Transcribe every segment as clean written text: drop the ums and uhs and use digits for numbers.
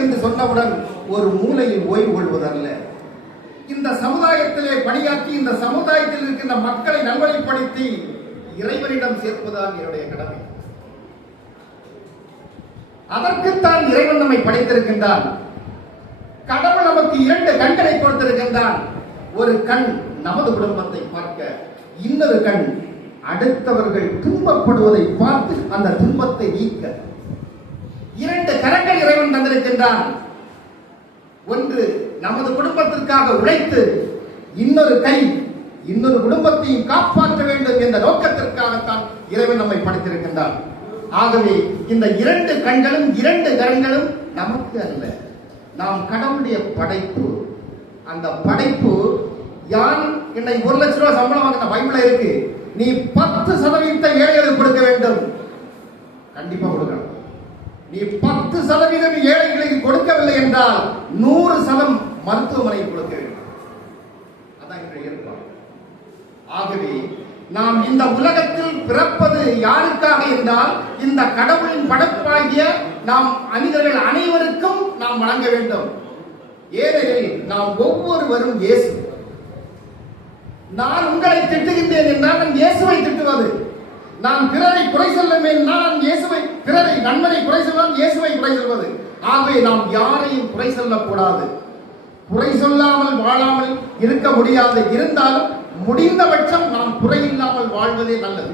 என்று சொன்னவுடன் ஒரு மூலையில் ஓய்வு கொள்வதல்ல, இந்த சமுதாயத்திலே பணியாற்றி இந்த சமுதாயத்தில் இருக்கின்ற மக்களை நல்வழிப்படுத்தி இறைவனிடம் சேர்ப்பதுதான் என்னுடைய கடமை. அதற்குத்தான் இறைவன் நம்மை படைத்திருக்கின்றான். கடவுள் நமக்கு 2 கண்களை கொடுத்திருக்கின்றான். ஒரு கண் நமது குடும்பத்தை பார்க்க, இன்னொரு கண் அடுத்தவர்கள் துன்பப்படுவதை பார்த்து அந்த துன்பத்தை நீக்க. 2 கரங்கள் இறைவன் தந்திருக்கின்றான். ஒன்று நமது குடும்பத்திற்காக உழைத்து, இன்னொரு கை இன்னொரு குடும்பத்தையும் காப்பாற்ற வேண்டும் என்ற நோக்கத்திற்காகத்தான் இறைவன் நம்மை படைத்திருக்கின்றான். ஆகவே இந்த 2 கண்களும் 2 கரங்களும் நமக்கு அல்ல, நாம் கடவுளுடைய படைப்பு. அந்த படைப்பு யான் என்னை 1 லட்சம் ரூபாய் சம்பளம் வாங்கின பைபிள்ல இருக்கு, நீ 10% ஏழைகளுக்கு கொடுக்க வேண்டும். கண்டிப்பா கொடுக்கணும். நீ 10% ஏழைகளுக்கு கொடுக்கவில்லை என்றால் 100% மருத்துவமனை கொடுக்க வேண்டும். அதான் ஏற்பாடு. ஆகவே நாம் இந்த உலகத்தில் பிறப்பது யாருக்காக என்றால், இந்த கடவுளின் படைப்பாகிய நாம் மனிதர்கள் அனைவருக்கும் நாம் வழங்க வேண்டும். ஏனெனில் நாம் ஒவ்வொருவரும் இயேசு. நான் உங்களை திட்டுகின்றேன் என்றால் நான் இயேசுவை திட்டுவது. நான் பிறரை குறை சொல்லுவேன், நான் இயேசுவை, பிறரை நண்பனை குறை சொல்லுவேன், இயேசுவை குறை சொல்வது. ஆகவே நாம் யாரையும் குறை சொல்லக்கூடாது. குறை சொல்லாமல் வாழாமல் இருக்க முடியாது. இருந்தாலும் முடிந்தபட்சம் நாம் குறை இல்லாமல் வாழ்வதே நல்லது.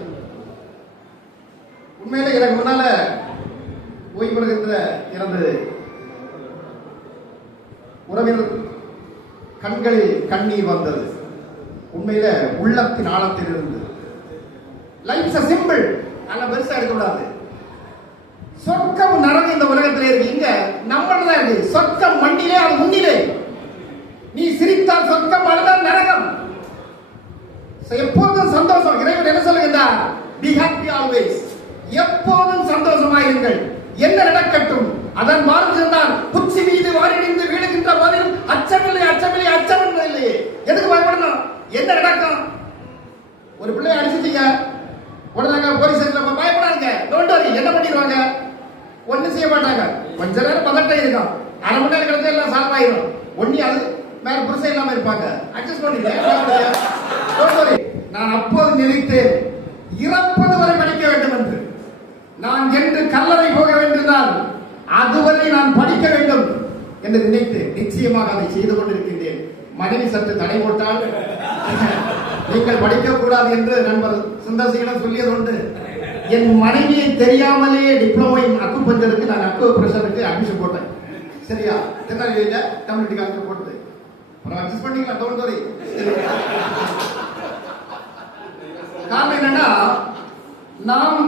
உண்மையிலே எனக்கு முன்னால ஓய்வெடுக்கின்ற எனது உறவினர் கண்களில் கண்ணீர் வந்தது. உண்மையில உள்ளத்தின் ஆழத்தில் இருந்து. லைஃப் சிம்பிள், ஆனா பெருசா எடுக்கக்கூடாது. சொர்க்கம் நரகம் இந்த உலகத்திலே இருக்கு. இங்க நம்மளதான் இருக்கு. சொர்க்கம் மண்ணிலே, அது முன்னிலே. நீ சிரித்தால் சொர்க்கம், அழுதால் நரகம். எப்போதும் சந்தோஷம். இறைவன் என்ன சொல்லுகின்றார்? Be happy always. எப்போதும் சந்தோஷமாயிருங்கள். என்ன நடக்கட்டும் அதன் வாழ்ந்தால் குச்சி மீது வாரிடிந்து வீழுகின்ற போதிலும் அச்சமில்லை, அச்சமில்லை, அச்சம் இல்லையே. எதுக்கு பயப்படணும்? என்ன நடக்கும்? ஒரு பிள்ளை அடிச்சிட்டீங்க, உடனே போலீஸ் பயப்படாதுங்க. Don't worry. என்ன பண்ணிடுவாங்க? ஒன்னும் செய்ய மாட்டாங்க. கொஞ்ச நேரம் பதட்டம் இருக்கும், அரை மணி நேரம் கிடைச்சா எல்லாம் சால்வ் ஆயிரும். ஒன்னி அது மேல புருஷன் இல்லாம இருப்பாங்க. அட்ஜஸ்ட் பண்ணிடுறேன். நான் அப்போது நினைத்தேன், இறப்பது வரை படிக்க வேண்டும் என்று. நான் என்று கல்லறை போக வேண்டியதால் அதுவரை நான் படிக்க வேண்டும் என்று நினைத்து நிச்சயமாக அதை செய்து கொண்டிருக்கின்றேன். மனைவி சற்று தடை போட்டால் நீங்கள் படிக்க கூடாது என்று நண்பர் சுந்தர்சியிடம் சொல்லியது உண்டு. என் மனைவியை தெரியாமலேயே டிப்ளமோ இன் அக்குபஞ்சருக்கு நான் அக்குப்ரெஷருக்கு அட்மிஷன் போட்டேன். சரியா? திருநெல்வேலியில கம்யூனிட்டி காலேஜ் போட்டு அப்புறம் அட்ஜஸ்ட் பண்ணிக்கலாம். Don't worry. காரணம் என்னன்னா, நாம்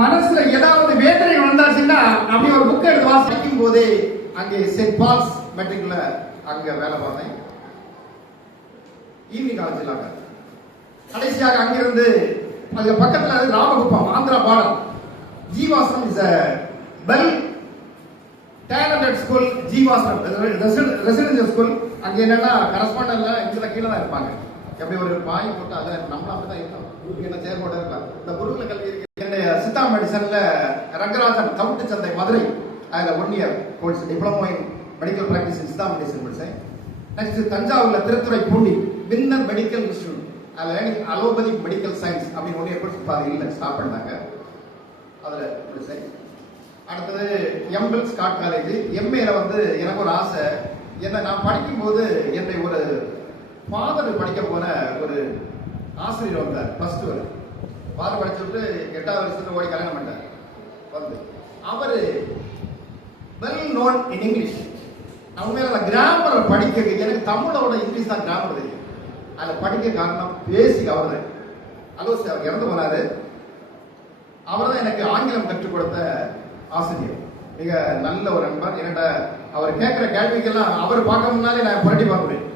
மனசுல ஏதாவது வேதனை வந்தாச்சுன்னா அப்படி ஒரு புக் எடுத்து வாசிக்கும் போதே, அங்கே சென்ட் பால்ஸ் மெட்ரிக்ல அங்க வேலை பார்த்தேன். ஈவினிங் காலேஜ் கடைசியாக அங்கிருந்து அதுக்கு பக்கத்துல Ramakuppam, Andhra border. Jeevasanam is well talented school. Jeevasanam residential school. அங்க என்னன்னா கரஸ்பாண்டன்ட்ல இங்க கீழே தான் இருப்பாங்க. எப்படி ஒரு பாய் போட்டு அதை நம்மள அப்படிதான் இருக்கோம். என்ன சேர் போட்டு இருக்கலாம். இந்த குருகுல கல்வி இருக்கு. என்னுடைய சித்தா மெடிசன்ல ரங்கராஜன் கவுட்டு சந்தை மதுரை, அதில் 1 year course diploma in medical practice in Siddha medicine படித்தேன். நெக்ஸ்ட் தஞ்சாவூர்ல Thiruthurai Poondi winner medical institute, அதில் அலோபதி மெடிக்கல் சயின்ஸ் அப்படின்னு 1 இயர் கோர்ஸ் அது இல்லை, ஸ்டாப் பண்ணாங்க. அதில் படித்தேன். அடுத்தது எம்பிள் ஸ்காட் காலேஜ். எம்ஏல எனக்கு ஒரு ஆசை. என்ன நான் படிக்கும்போது என்னை ஒரு ஃபாதர் படிக்க போன ஒரு ஆசிரியர் வந்தார். ஃபர்ஸ்ட் வரை ஃபாதர் படிச்சுட்டு 8வது வருஷத்துல ஓடி கல்யாணம் பண்ணார். அவரு வெல் நோன் இன் இங்கிலீஷ். நான் உண்மையில கிராமர் படிக்க, எனக்கு தமிழோட இங்கிலீஷ் தான் கிராமர் தெரியும். அதில் படிக்க காரணம் பேசிக் அவர் தான். அலோசி அவர் இறந்து போனாரு. அவர் தான் எனக்கு ஆங்கிலம் கற்றுக் கொடுத்த ஆசிரியர். மிக நல்ல ஒரு நண்பர். என்கிட்ட அவர் கேட்கிற கேள்விக்கெல்லாம் அவர் பார்க்க முன்னாலே நான் புரட்டி பார்க்குறேன்.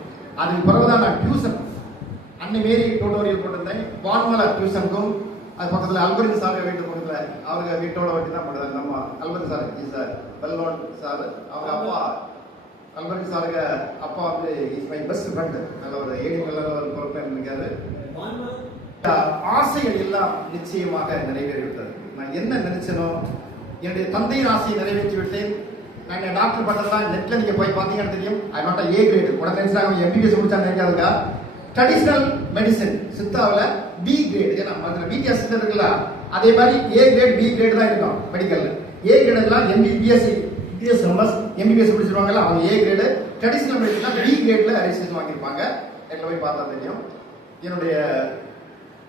அதுக்கு பிறகுதான் நான் டியூஷன் அன்னை மேரி டூட்டோரியல் போட்டிருந்தேன். வான்மலா டியூஷனுக்கும் அது பக்கத்தில் அல்பரின் சார் வீட்டு பக்கத்தில் அவங்க வீட்டோட வட்டி தான் பண்ணுறாங்க. நம்ம அல்பரின் சார் சார் வெல்லோன் சார், அவங்க அப்பா அல்பரின் சாருக்கு அப்பா இஸ் மை பெஸ்ட் ஃப்ரெண்ட். நல்ல ஒரு ஏடி நல்ல ஒரு பொறுப்பு இருக்காரு. ஆசைகள் எல்லாம் நிச்சயமாக நிறைவேறிவிட்டது. நான் என்ன நினைச்சனோ என்னுடைய தந்தையின் ஆசையை நிறைவேற்றி விட்டேன். நான் டாக்டர் பண்றதெல்லாம் நெட்ல நீங்க போய் பாத்தீங்கன்னு தெரியும். I not A grade. உடனே நினைச்சாங்க எம்பிபிஎஸ் முடிச்சா நினைக்காதுங்க. ட்ரெடிஷனல் மெடிசன் சித்தாவில் பி கிரேட். ஏன்னா அதில் பிடிஎஸ் இருக்குல்ல, அதே மாதிரி ஏ கிரேட் பி கிரேட் தான் இருக்கும் மெடிக்கல்ல. ஏ கிரேட் எல்லாம் எம்பிபிஎஸ் எம்பிபிஎஸ் முடிச்சிருவாங்கல்ல, அவங்க A grade. Traditional medicine B கிரேட்ல ரிஜிஸ்ட்ரேஷன் வாங்கியிருப்பாங்க. எங்களை போய் பார்த்தா தெரியும். என்னுடைய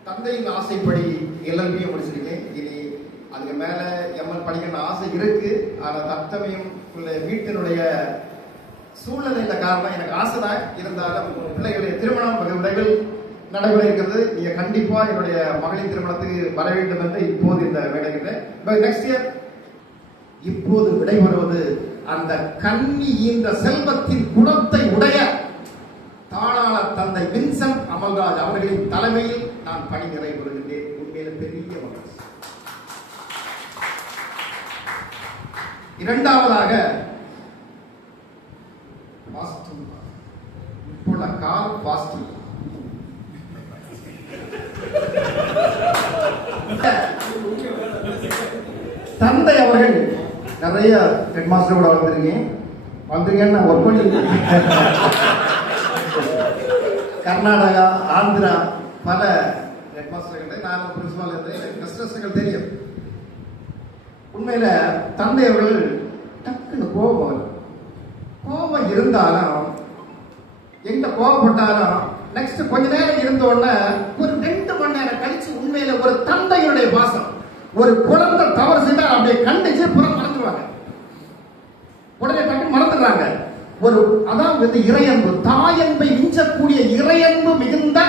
தந்தையின் ஆசைப்படி எல்எல்பியை முடிச்சிருக்கேன். இனி அதுக்கு மேல எம்எல் படிக்கணும்னு ஆசை இருக்கு. ஆனால் தற்சமயம் உள்ள வீட்டினுடைய சூழ்நிலையில காரணம் எனக்கு ஆசைதான் இருந்தாலும் பிள்ளைகளுடைய திருமணம் வெகு விரைவில் நடைபெற இருக்கிறது. நீங்க கண்டிப்பா என்னுடைய மகளின் திருமணத்துக்கு வர வேண்டும் என்று இப்போது இந்த விடைகிறேன். நெக்ஸ்ட் இயர் இப்போது விடைபெறுவது அந்த கன்னி இந்த செல்வத்தின் குணத்தை உடைய தாளாளர் தந்தை வின்சென்ட் அமல்ராஜ் அவர்களின் தலைமையில் நான் பணி நிறைவேறுகின்றேன். உண்மையில பெரிய மகிழ்ச்சி. இரண்டாவதாக இப்போல கால் பாஸ்டிங் தந்தை அவர்கள் நிறைய ஹெட் மாஸ்டர் கூட வந்திருக்கீங்கன்னு ஒர்க் பண்ணி கர்நாடகா, ஆந்திரா பல ஹெட் மாஸ்டர்கள், நான் பிரின்சிபால் இருந்தேன். எனக்கு கஷ்டங்கள் தெரியும். உண்மையில தந்தை அவர்கள் டக்குன்னு கோபம் இருந்தாலும் எங்க கோபப்பட்டாலும் நெக்ஸ்ட் கொஞ்ச நேரம் இருந்த உடனே ஒரு 2 மணி நேரம் கழிச்சு உண்மையில ஒரு தந்தையுடைய பாசம், ஒரு குழந்தை தவறு செய்தா அப்படியே கண்டிச்சு புறம் மறந்துடுவாங்க. உடனே டக்கு மறந்துடுறாங்க. ஒரு அதாவது இறையன்பு, தாயன்பை மிஞ்சக்கூடிய இறையன்பு மிகுந்த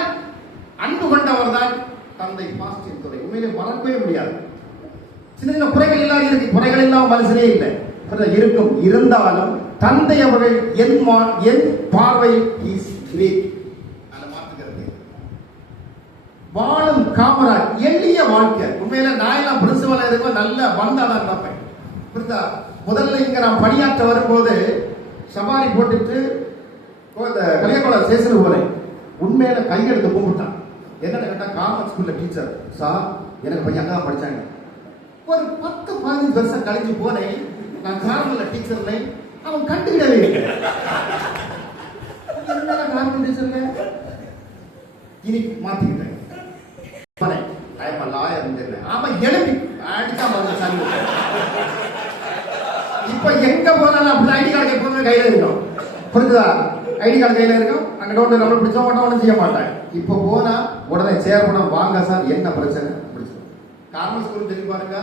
அன்பு கொண்டவர் தான் தந்தை பாஸ்டின் துறை. உண்மையிலே மறக்கவே முடியாது. சின்ன சின்ன குறைகள் எல்லாம் இருக்கு, குறைகள் எல்லாம் மனுஷனே இல்லை இருக்கும். இருந்தாலும் தந்தை அவர்கள் என் பார்வை வாழும் காமராஜ் எளிய வாழ்க்கை. உண்மையில நான் எல்லாம் பிரின்சிபலா இருக்கும் நல்ல வந்தாதான் பார்ப்பேன். புரிந்தா? முதல்ல இங்க நான் பணியாற்ற வரும்போது சவாரி போட்டுட்டு கலியகோளம் ஸ்டேஷனுக்கு போறேன். உண்மையில கையெடுத்து கும்பிட்டான். என்னன்னு கேட்டா கான்வென்ட் ஸ்கூல்ல டீச்சர் சார், எனக்கு பையன் அங்க படிச்சாங்க. ஒரு 10-15 வருஷம் கழிச்சு போனேன். நான் கார்மல்ல டீச்சர்ல அவன் கண்டுக்கிடவே இல்லை. கார்மல் டீச்சர்ல இனி மாத்திக்கிட்டேன். அவன் எழுப்பி அடிச்சா இப்ப எங்க போனாலும் அப்படி ஐடி கார்டு எப்போதுமே கையில இருக்கும். புரிஞ்சுதா? ஐடி கார்டு கையில இருக்கும். அங்க டோர் நம்ம பிடிச்ச மாட்டோம், ஒன்றும் செய்ய மாட்டேன். இப்ப போனா உடனே சேர் படம் வாங்க சார், என்ன பிரச்சனை? கார்மல் ஸ்கூல் தெரியும் பாருங்க.